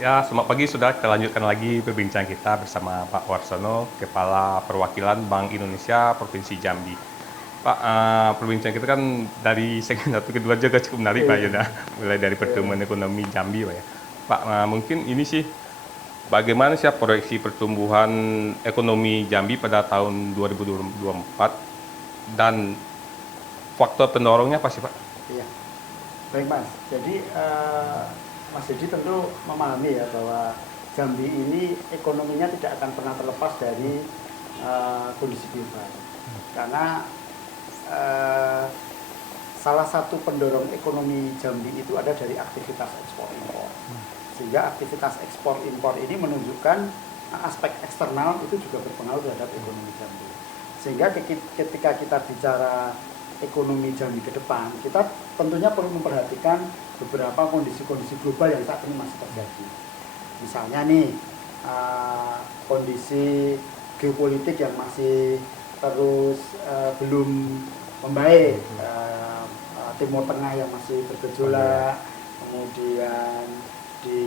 Ya, selamat pagi sudah kita lanjutkan lagi perbincangan kita bersama Pak Warsono, Kepala Perwakilan Bank Indonesia Provinsi Jambi. Pak, perbincangan kita kan dari segmen satu ke dua juga cukup menarik Pak, ya, Iya, mulai dari iya. pertumbuhan ekonomi Jambi Pak ya. Pak, mungkin ini sih bagaimana sih proyeksi pertumbuhan ekonomi Jambi pada tahun 2024 dan faktor pendorongnya apa sih Pak? Iya. Baik Mas, jadi Mas Dedi tentu memahami ya bahwa Jambi ini ekonominya tidak akan pernah terlepas dari kondisi global. Karena eh, salah satu pendorong ekonomi Jambi itu ada dari aktivitas ekspor impor. Sehingga aktivitas ekspor impor ini menunjukkan aspek eksternal itu juga berpengaruh terhadap ekonomi Jambi. Sehingga ketika kita bicara ekonomi Jambi ke depan, kita tentunya perlu memperhatikan beberapa kondisi-kondisi global yang saat ini masih terjadi. Misalnya nih, kondisi geopolitik yang masih terus belum membaik, Timur Tengah yang masih bergejolak, kemudian di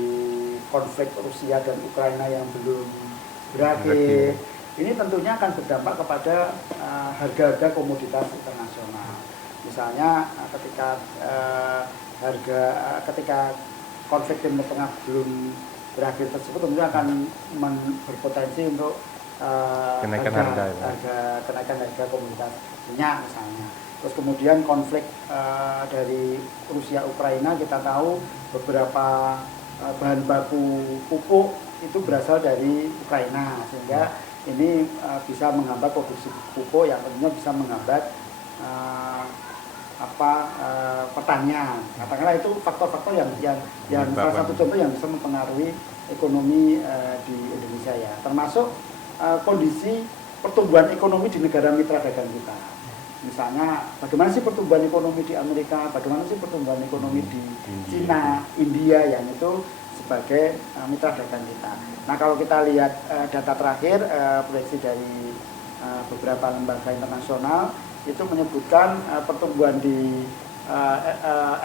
konflik Rusia dan Ukraina yang belum berakhir. Ini tentunya akan berdampak kepada harga-harga komoditas internasional. Misalnya ketika konflik Timur Tengah belum berakhir tersebut tentunya akan berpotensi untuk Kenaikan harga, ya. kenaikan harga komoditas minyak misalnya. Terus kemudian konflik dari Rusia Ukraina, kita tahu beberapa bahan baku pupuk itu berasal dari Ukraina, sehingga ini bisa menghambat produksi pupuk yang tentunya bisa menghambat pertanian. Katakanlah itu faktor-faktor yang salah satu contoh yang bisa mempengaruhi ekonomi di Indonesia ya. Termasuk kondisi pertumbuhan ekonomi di negara mitra dagang kita. Misalnya bagaimana sih pertumbuhan ekonomi di Amerika, bagaimana sih pertumbuhan ekonomi di Cina, India yang itu sebagai mitra dagang kita. Nah, kalau kita lihat data terakhir proyeksi dari beberapa lembaga internasional itu menyebutkan pertumbuhan di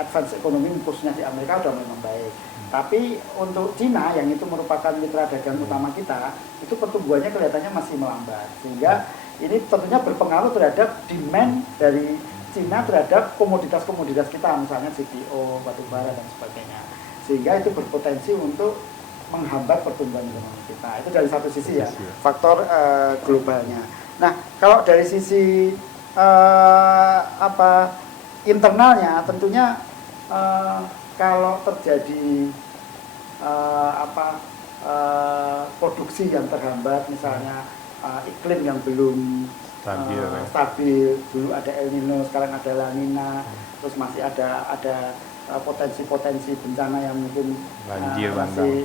advance ekonomi khususnya di Amerika sudah memang baik. Tapi untuk Cina yang itu merupakan mitra dagang utama kita, itu pertumbuhannya kelihatannya masih melambat. Sehingga ini tentunya berpengaruh terhadap demand dari Cina terhadap komoditas-komoditas kita, misalnya CPO, batu bara dan sebagainya. Sehingga itu berpotensi untuk menghambat pertumbuhan ekonomi kita. Itu dari satu sisi ya, faktor globalnya. Nah, kalau dari sisi internalnya tentunya kalau terjadi produksi yang terhambat, misalnya iklim yang belum stabil, dulu ada El Nino, sekarang ada La Nina, terus masih ada potensi-potensi bencana yang mungkin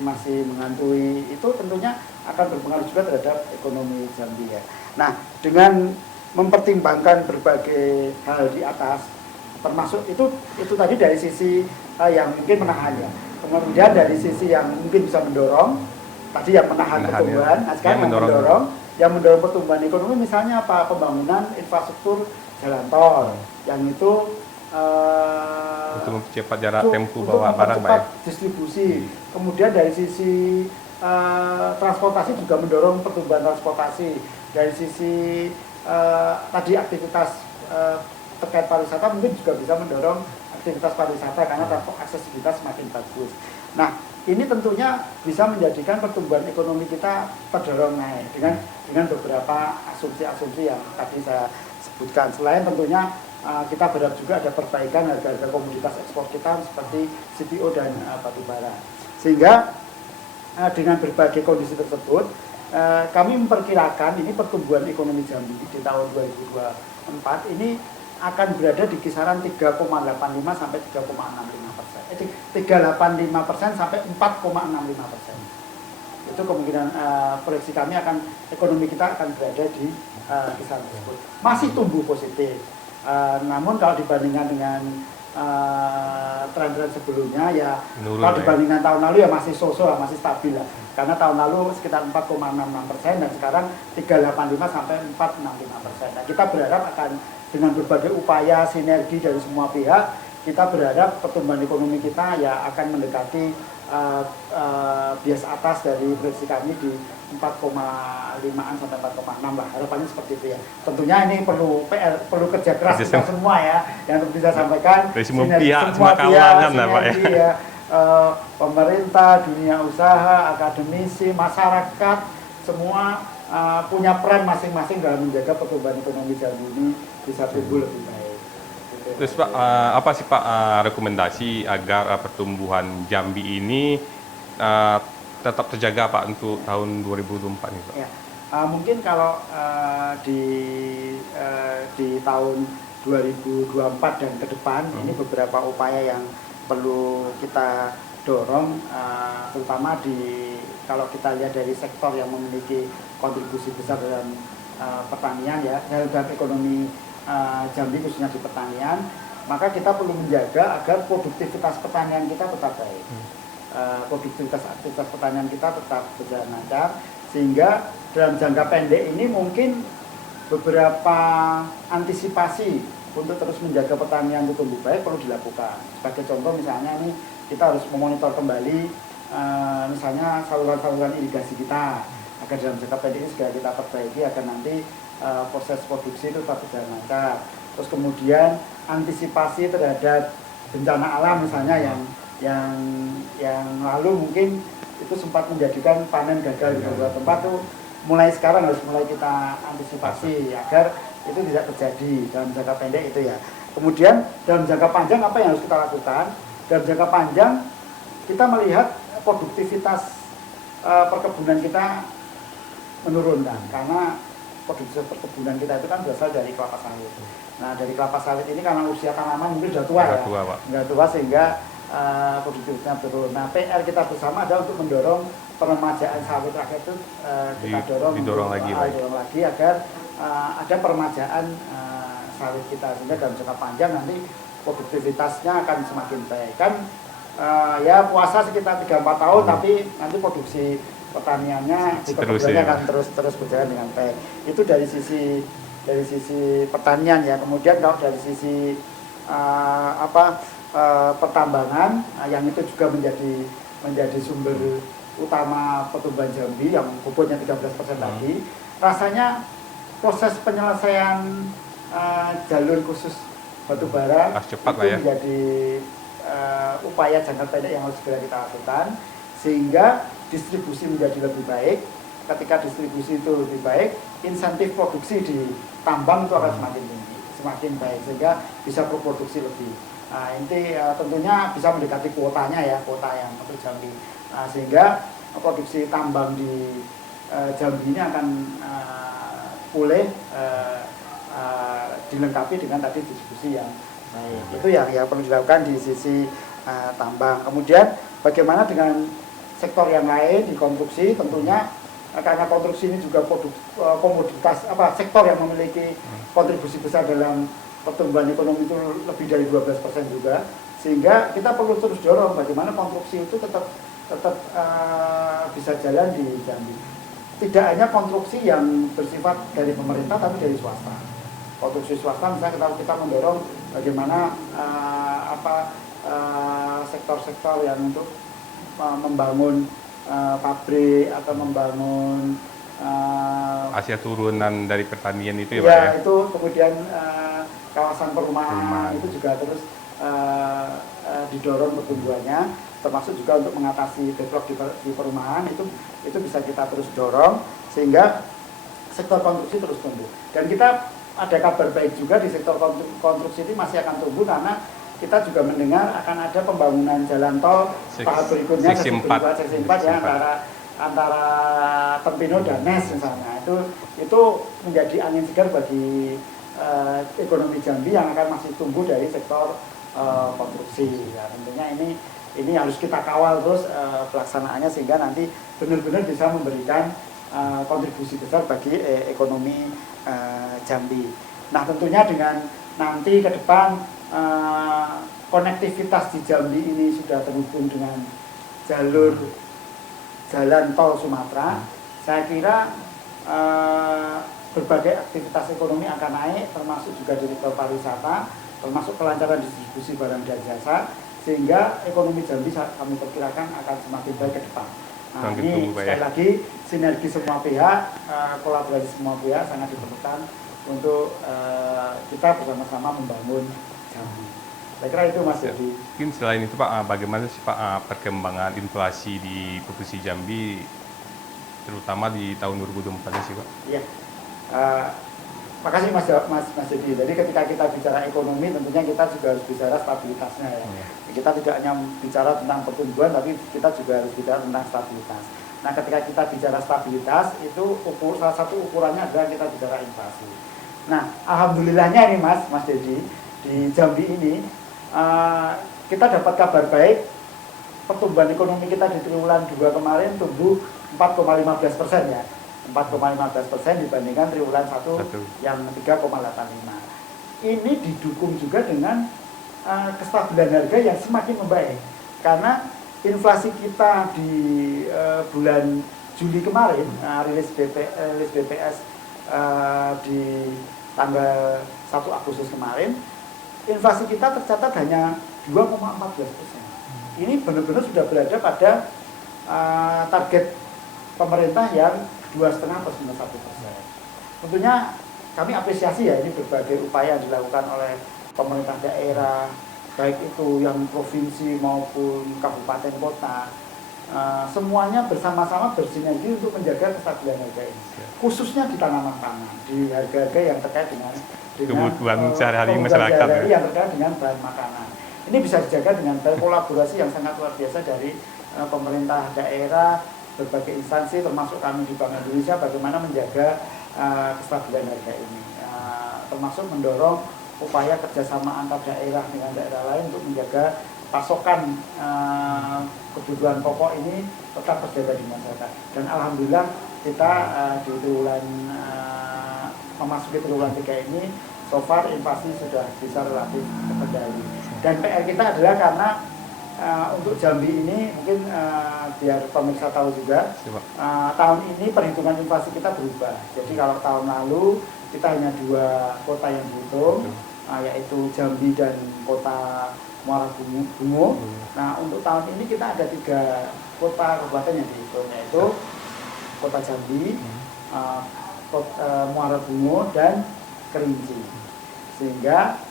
masih menghantui, itu tentunya akan berpengaruh juga terhadap ekonomi Jambi ya. Nah, dengan mempertimbangkan berbagai hal di atas, termasuk itu tadi dari sisi yang mungkin menahan ya. Kemudian dari sisi yang mungkin bisa mendorong, tadi yang menahan pertumbuhan, nah sekarang yang mendorong pertumbuhan ekonomi misalnya apa? Pembangunan infrastruktur jalan tol, yang itu untuk mempercepat jarak tempuh bawa barang baik. Distribusi. Kemudian dari sisi transportasi juga mendorong pertumbuhan transportasi. Dari sisi tadi aktivitas terkait pariwisata mungkin juga bisa mendorong aktivitas pariwisata karena aksesibilitas semakin bagus. Nah, ini tentunya bisa menjadikan pertumbuhan ekonomi kita terdorong naik dengan beberapa asumsi-asumsi yang tadi saya sebutkan. Selain tentunya kita berharap juga ada perbaikan harga-harga komoditas ekspor kita seperti CPO dan batu bara. Sehingga dengan berbagai kondisi tersebut, kami memperkirakan ini pertumbuhan ekonomi Jambi di tahun 2024 ini akan berada di kisaran 3,85 sampai 3,65%. 3,85% sampai 4,65%. Itu kemungkinan proyeksi kami ekonomi kita akan berada di kisaran tersebut. Masih tumbuh positif. Namun kalau dibandingkan dengan tren-tren sebelumnya ya, kalau dibandingkan tahun lalu ya masih so-so, masih stabil lah. Karena tahun lalu sekitar 4,66% dan sekarang 3,85 sampai 4,65%. Nah, kita berharap akan dengan berbagai upaya sinergi dari semua pihak, kita berharap pertumbuhan ekonomi kita ya akan mendekati bias atas dari prediksi kami di 4,5-an sampai 4,6 lah, harapannya seperti itu ya. Tentunya ini perlu PR, perlu kerja keras kita semua ya, yang tentu bisa sampaikan dari semua pihak, semua kalangan lah Pak ya. Pemerintah, dunia usaha, akademisi, masyarakat, semua punya peran masing-masing dalam menjaga pertumbuhan ekonomi Jambi ini bisa tumbuh lebih baik. Terus Pak, apa sih Pak rekomendasi agar pertumbuhan Jambi ini tetap terjaga Pak untuk tahun 2024 ini Pak? Ya, mungkin kalau di tahun 2024 dan ke depan ini beberapa upaya yang perlu kita dorong, terutama kalau kita lihat dari sektor yang memiliki kontribusi besar dalam pertanian ya, dalam ekonomi Jambi khususnya di pertanian, maka kita perlu menjaga agar produktivitas pertanian kita tetap baik. Produktivitas aktivitas pertanian kita tetap berjalan lancar, sehingga dalam jangka pendek ini mungkin beberapa antisipasi untuk terus menjaga pertanian itu tumbuh baik perlu dilakukan. Sebagai contoh misalnya nih, kita harus memonitor kembali misalnya saluran-saluran irigasi kita, agar dalam jangka pendek ini segera kita perbaiki agar nanti proses produksi itu tetap berjalan lancar. Terus kemudian antisipasi terhadap bencana alam misalnya yang lalu mungkin itu sempat menjadikan panen gagal di beberapa tempat tuh, mulai sekarang harus mulai kita antisipasi agar itu tidak terjadi dalam jangka pendek itu ya. Kemudian dalam jangka panjang apa yang harus kita lakukan? Dalam jangka panjang kita melihat produktivitas perkebunan kita menurunkan, karena produksi perkebunan kita itu kan berasal dari kelapa sawit. Nah, dari kelapa sawit ini karena usia tanaman mungkin sudah tua sudah tua sehingga produktivitasnya turun. Nah, PR kita bersama adalah untuk mendorong peremajaan sawit rakyat itu kita didorong lagi agar ada peremajaan sawit kita, sehingga dalam jangka panjang nanti produktivitasnya akan semakin baik. Kan ya puasa sekitar 3-4 tahun tapi nanti produksi pertaniannya di perkebunan akan terus berjalan dengan baik. Itu dari sisi pertanian ya. Kemudian kalau dari sisi pertambangan, yang itu juga menjadi sumber utama pertumbuhan Jambi yang bobotnya 13% tadi. Rasanya proses penyelesaian jalur khusus batubara itu menjadi upaya jangka pendek yang harus segera kita lakukan, sehingga distribusi menjadi lebih baik. Ketika distribusi itu lebih baik, insentif produksi di tambang itu akan semakin tinggi, semakin baik, sehingga bisa berproduksi lebih. Nah, inti tentunya bisa mendekati kuotanya ya, kuota yang untuk Jambi. Nah, sehingga produksi tambang di Jambi ini akan pulih, dilengkapi dengan tadi distribusi yang baik. Itu yang perlu dilakukan di sisi tambang. Kemudian bagaimana dengan sektor yang lain di konstruksi, tentunya karena konstruksi ini juga komoditas sektor yang memiliki kontribusi besar dalam pertumbuhan ekonomi itu lebih dari 12% juga, sehingga kita perlu terus dorong bagaimana konstruksi itu tetap bisa jalan di Jambi. Tidak hanya konstruksi yang bersifat dari pemerintah tapi dari swasta. Konstruksi swasta misalnya kita mendorong bagaimana sektor-sektor yang untuk membangun pabrik atau membangun hasil turunan dari pertanian itu ya Pak ya? Itu kemudian kawasan perumahan itu juga terus didorong pertumbuhannya, termasuk juga untuk mengatasi backlog di perumahan itu bisa kita terus dorong sehingga sektor konstruksi terus tumbuh. Dan kita ada kabar baik juga di sektor konstruksi ini masih akan tumbuh, karena kita juga mendengar akan ada pembangunan jalan tol tahap berikutnya seksi 4 ya, antara Tempino dan Nes misalnya. Itu menjadi angin segar bagi ekonomi Jambi yang akan masih tumbuh dari sektor konstruksi. Ya, tentunya ini harus kita kawal terus pelaksanaannya sehingga nanti benar-benar bisa memberikan kontribusi besar bagi ekonomi Jambi. Nah, tentunya dengan nanti ke depan konektivitas di Jambi ini sudah terhubung dengan jalan tol Sumatera, saya kira berbagai aktivitas ekonomi akan naik, termasuk juga di sektor pariwisata, termasuk kelancaran distribusi barang dan jasa, sehingga ekonomi Jambi kami perkirakan akan semakin baik ke depan. Nah, ini sekali lagi sinergi semua pihak, kolaborasi semua pihak sangat diperlukan untuk kita bersama-sama membangun Jambi. Saya kira itu Mas Yedi. Mungkin selain itu Pak, bagaimana sih Pak perkembangan inflasi di Provinsi Jambi, terutama di tahun 2024 sih Pak? Iya. Makasih Mas Yedi. Jadi ketika kita bicara ekonomi, tentunya kita juga harus bicara stabilitasnya ya. Kita tidak hanya bicara tentang pertumbuhan, tapi kita juga harus bicara tentang stabilitas. Nah, ketika kita bicara stabilitas, itu salah satu ukurannya adalah kita bicara inflasi. Nah, alhamdulillahnya ini Mas Dedi, di Jambi ini kita dapat kabar baik, pertumbuhan ekonomi kita di triwulan 2 kemarin tumbuh 4,15% ya. 4,15% dibandingkan triwulan 1 yang 3,85. Ini didukung juga dengan kestabilan harga yang semakin membaik. Karena inflasi kita di bulan Juli kemarin, rilis BPS di tanggal 1 Agustus kemarin, inflasi kita tercatat hanya 2,14%. Ini benar-benar sudah berada pada target pemerintah yang 2,5+/1%. Tentunya kami apresiasi ya, ini berbagai upaya yang dilakukan oleh pemerintah daerah, baik itu yang provinsi maupun kabupaten kota, semuanya bersama-sama bersinergi untuk menjaga kestabilan harga ini, khususnya di tanaman pangan, di harga-harga yang terkait dengan kebutuhan sehari-hari masyarakat yang terkait dengan bahan makanan. Ini bisa dijaga dengan kolaborasi yang sangat luar biasa dari pemerintah daerah, berbagai instansi, termasuk kami di Bank Indonesia, bagaimana menjaga kestabilan harga ini, termasuk mendorong upaya kerjasama antar daerah dengan daerah lain untuk menjaga pasokan kebutuhan pokok ini tetap terjaga di masyarakat. Dan alhamdulillah kita di triwulan memasuki triwulan 3 ini, so far inflasi sudah bisa relatif terkendali. Dan PR kita adalah karena untuk Jambi ini mungkin biar pemirsa tahu juga, tahun ini perhitungan inflasi kita berubah. Jadi kalau tahun lalu kita hanya 2 kota yang dihitung, yaitu Jambi dan kota Muara Bungo. Nah, untuk tahun ini kita ada 3 kota kabupaten yang dihitung, yaitu kota Jambi, Muara Bungo, dan Kerinci. Sehingga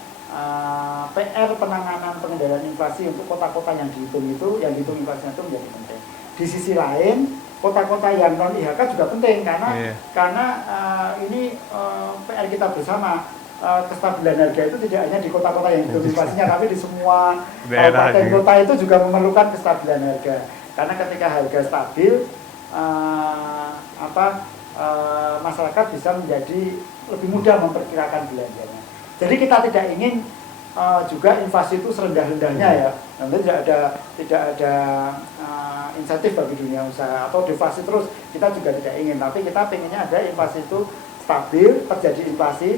PR penanganan pengendalian inflasi untuk kota-kota yang dihitung itu, yang dihitung inflasinya itu menjadi penting. Di sisi lain, kota-kota yang non IHK juga penting karena ini PR kita bersama. Kestabilan harga itu tidak hanya di kota-kota yang dihitung inflasinya, tapi di semua kabupaten kota itu juga memerlukan kestabilan harga. Karena ketika harga stabil, masyarakat bisa menjadi lebih mudah memperkirakan belanjanya. Jadi kita tidak ingin juga inflasi itu serendah-rendahnya ya. Nanti tidak ada insentif bagi dunia usaha, atau deflasi terus, kita juga tidak ingin. Tapi kita pengennya ada inflasi itu stabil, terjadi inflasi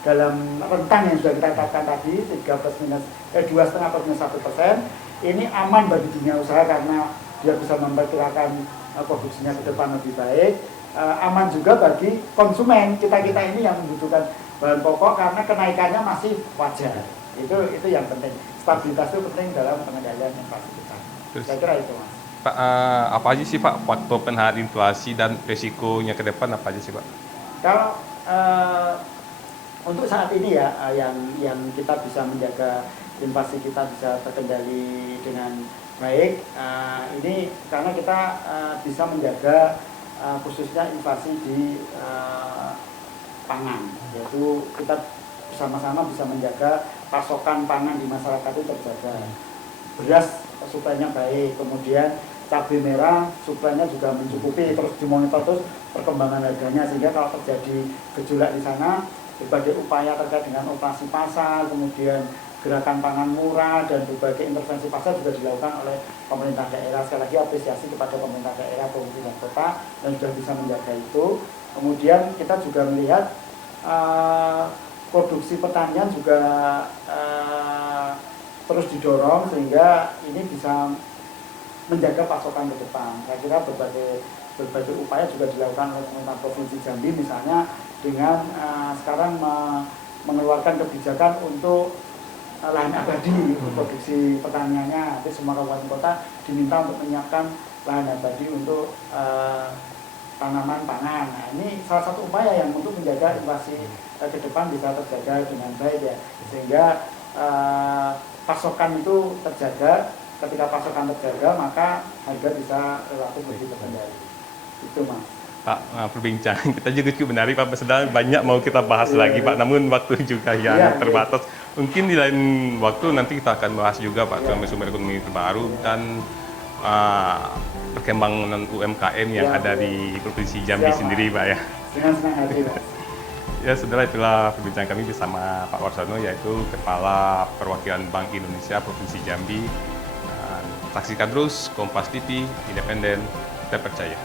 dalam rentang yang sudah kita tetapkan tadi, 2,5+/1%. Ini aman bagi dunia usaha karena dia bisa memperkirakan produksinya ke depan lebih baik. Aman juga bagi konsumen kita ini yang membutuhkan bahan pokok karena kenaikannya masih wajar. Itu yang penting. Stabilitas itu penting dalam pengendalian inflasi kita. Saya kira itu Mas. Pak, apa aja sih Pak faktor penghadapan inflasi dan resikonya ke depan, apa aja sih Pak? Kalau untuk saat ini ya, yang kita bisa menjaga inflasi kita bisa terkendali dengan baik, ini karena kita bisa menjaga khususnya inflasi di pangan, yaitu kita bersama-sama bisa menjaga pasokan pangan di masyarakat itu terjaga. Beras suplainya baik, kemudian cabai merah suplainya juga mencukupi, terus dimonitor terus perkembangan harganya, sehingga kalau terjadi gejolak di sana, berbagai upaya terkait dengan operasi pasar, kemudian gerakan pangan murah, dan berbagai intervensi pasar juga dilakukan oleh pemerintah daerah. Sekali lagi apresiasi kepada pemerintah daerah, provinsi dan kota yang sudah bisa menjaga itu. Kemudian kita juga melihat produksi pertanian juga terus didorong, sehingga ini bisa menjaga pasokan ke depan. Saya kira berbagai upaya juga dilakukan oleh pemerintah provinsi Jambi, misalnya dengan sekarang mengeluarkan kebijakan untuk lahan abadi untuk produksi pertaniannya. Jadi semua kabupaten kota diminta untuk menyiapkan lahan abadi untuk tanaman pangan. Nah, ini salah satu upaya yang untuk menjaga inflasi ke depan bisa terjaga dengan baik ya, sehingga pasokan itu terjaga. Ketika pasokan terjaga, maka harga bisa relatif lebih terkendali. Itu Mas. Pak, perbincangan kita juga cukup menarik Pak, sedang banyak mau kita bahas lagi Pak, namun waktu juga yang terbatas. Mungkin di lain waktu nanti kita akan bahas juga Pak, sumber ekonomi terbaru dan perkembangan UMKM yang ada di Provinsi Jambi sendiri Pak ya. Dengan senang hati Pak. Ya saudara, itulah perbincangan kami bersama Pak Warsono, yaitu Kepala Perwakilan Bank Indonesia Provinsi Jambi. Saksikan terus Kompas TV, independen, terpercaya.